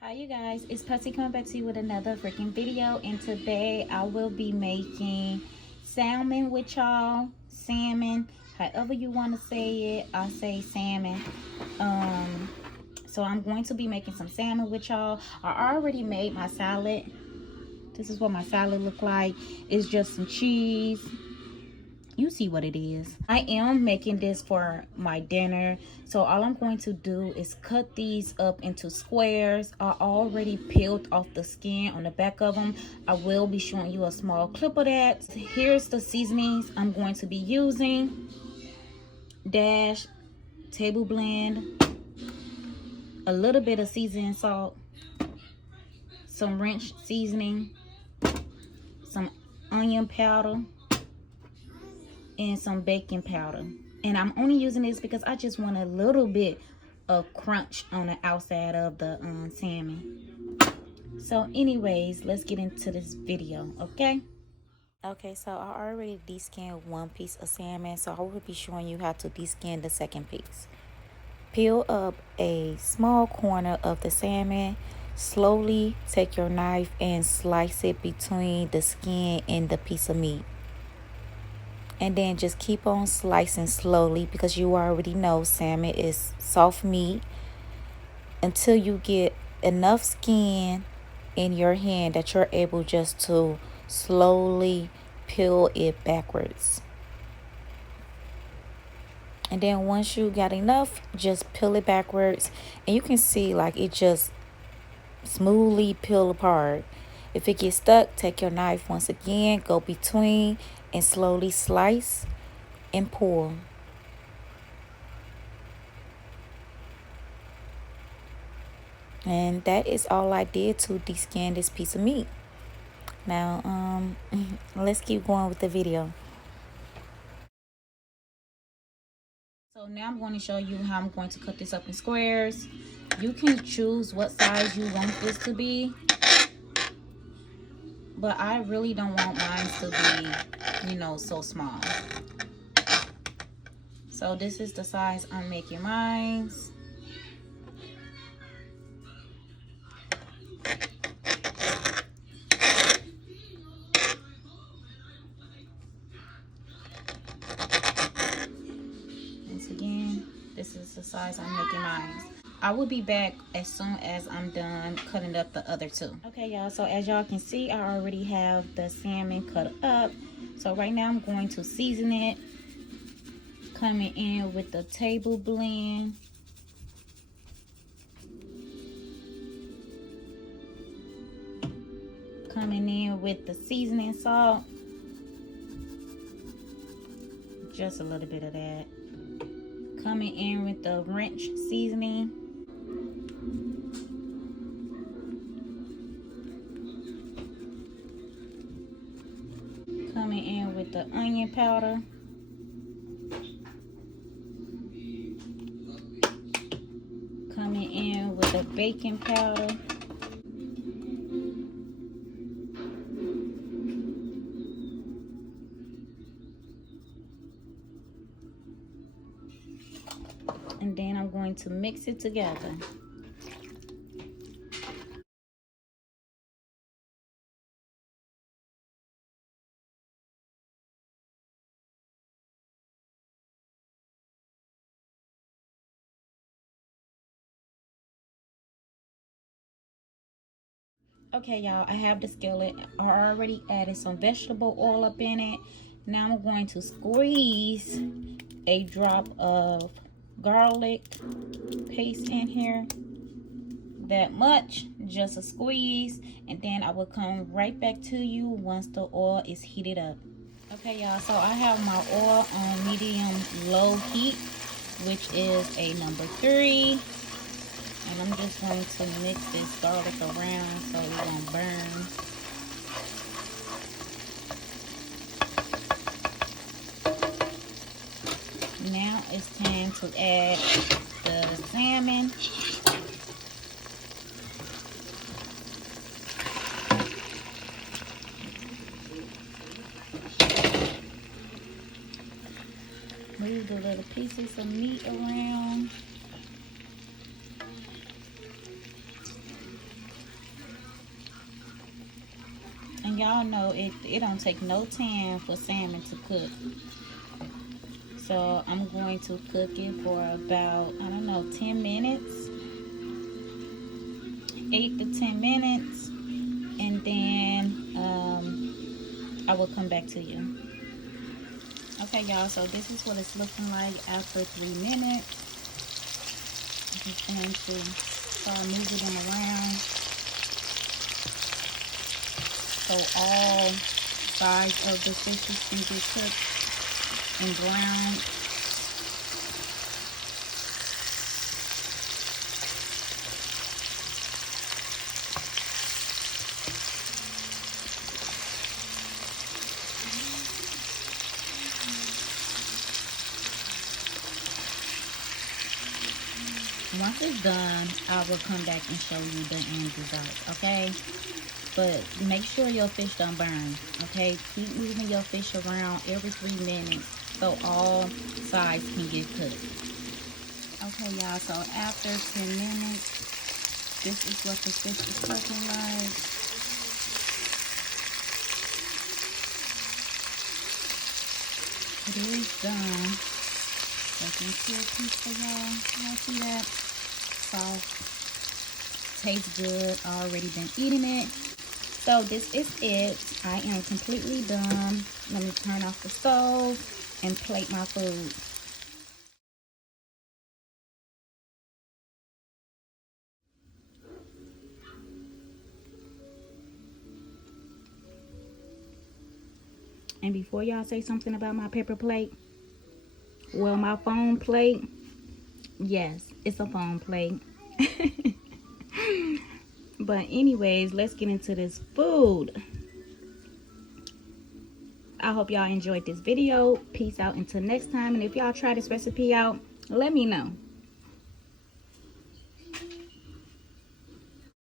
Hi you guys, it's Pepsi coming back to you with another freaking video, and today I will be making salmon with y'all. Salmon, however you want to say it, I say salmon. So I'm going to be making some salmon with y'all. I already made my salad. This is what my salad look like. It's just some cheese. You see what it is. I am making this for my dinner, so all I'm going to do is cut these up into squares. I already peeled off the skin on the back of them. I will be showing you a small clip of that. Here's the seasonings I'm going to be using: dash, table blend, a little bit of seasoning salt, some ranch seasoning, some onion powder, and some baking powder. And I'm only using this because I just want a little bit of crunch on the outside of the salmon. So anyways, let's get into this video, okay? Okay, so I already de-skinned one piece of salmon, so I will be showing you how to de-skin the second piece. Peel up a small corner of the salmon. Slowly take your knife and slice it between the skin and the piece of meat. And then just keep on slicing slowly, because you already know salmon is soft meat, until you get enough skin in your hand that you're able just to slowly peel it backwards. And then once you got enough, just peel it backwards, and you can see like it just smoothly peel apart. If it gets stuck, take your knife once again, go between and slowly slice and pull. And that is all I did to de-skin this piece of meat. Now let's keep going with the video. So now I'm going to show you how I'm going to cut this up in squares. You can choose what size you want this to be, but I really don't want mine to be, so small. So this is the size I'm making mine. Once again, this is the size I'm making mine. I will be back as soon as I'm done cutting up the other two. Okay, y'all, so as y'all can see, I already have the salmon cut up. So right now I'm going to season it. Coming in with the table blend. Coming in with the seasoning salt. Just a little bit of that. Coming in with the ranch seasoning. Coming in with the onion powder. Coming in with the baking powder. And then I'm going to mix it together. Okay, y'all, I have the skillet. I already added some vegetable oil up in it. Now I'm going to squeeze a drop of garlic paste in here. That much, just a squeeze, and then I will come right back to you once the oil is heated up. Okay, y'all, so I have my oil on medium low heat, which is a number 3. And I'm just going to mix this garlic around so it won't burn. Now it's time to add the salmon. Move the little pieces of meat around. y'all know it don't take no time for salmon to cook. So I'm going to cook it for about, I don't know, 10 minutes. 8 to 10 minutes. And then I will come back to you. Okay, y'all, so this is what it's looking like after 3 minutes. I'm just going to start moving them around so all sides of the fishes can get cooked and browned. Once it's done, I will come back and show you the end result, okay? But make sure your fish don't burn, okay? Keep moving your fish around every 3 minutes so all sides can get cooked. Okay, y'all, so after 10 minutes, this is what the fish is looking like. It is done. I can see a piece for y'all. Y'all see that? Soft. Tastes good. Already been eating it. So this is it. I am completely done. Let me turn off the stove and plate my food. And before y'all say something about my paper plate, well, my foam plate, yes, it's a foam plate. But anyways, let's get into this food. I hope y'all enjoyed this video. Peace out until next time. And if y'all try this recipe out, let me know.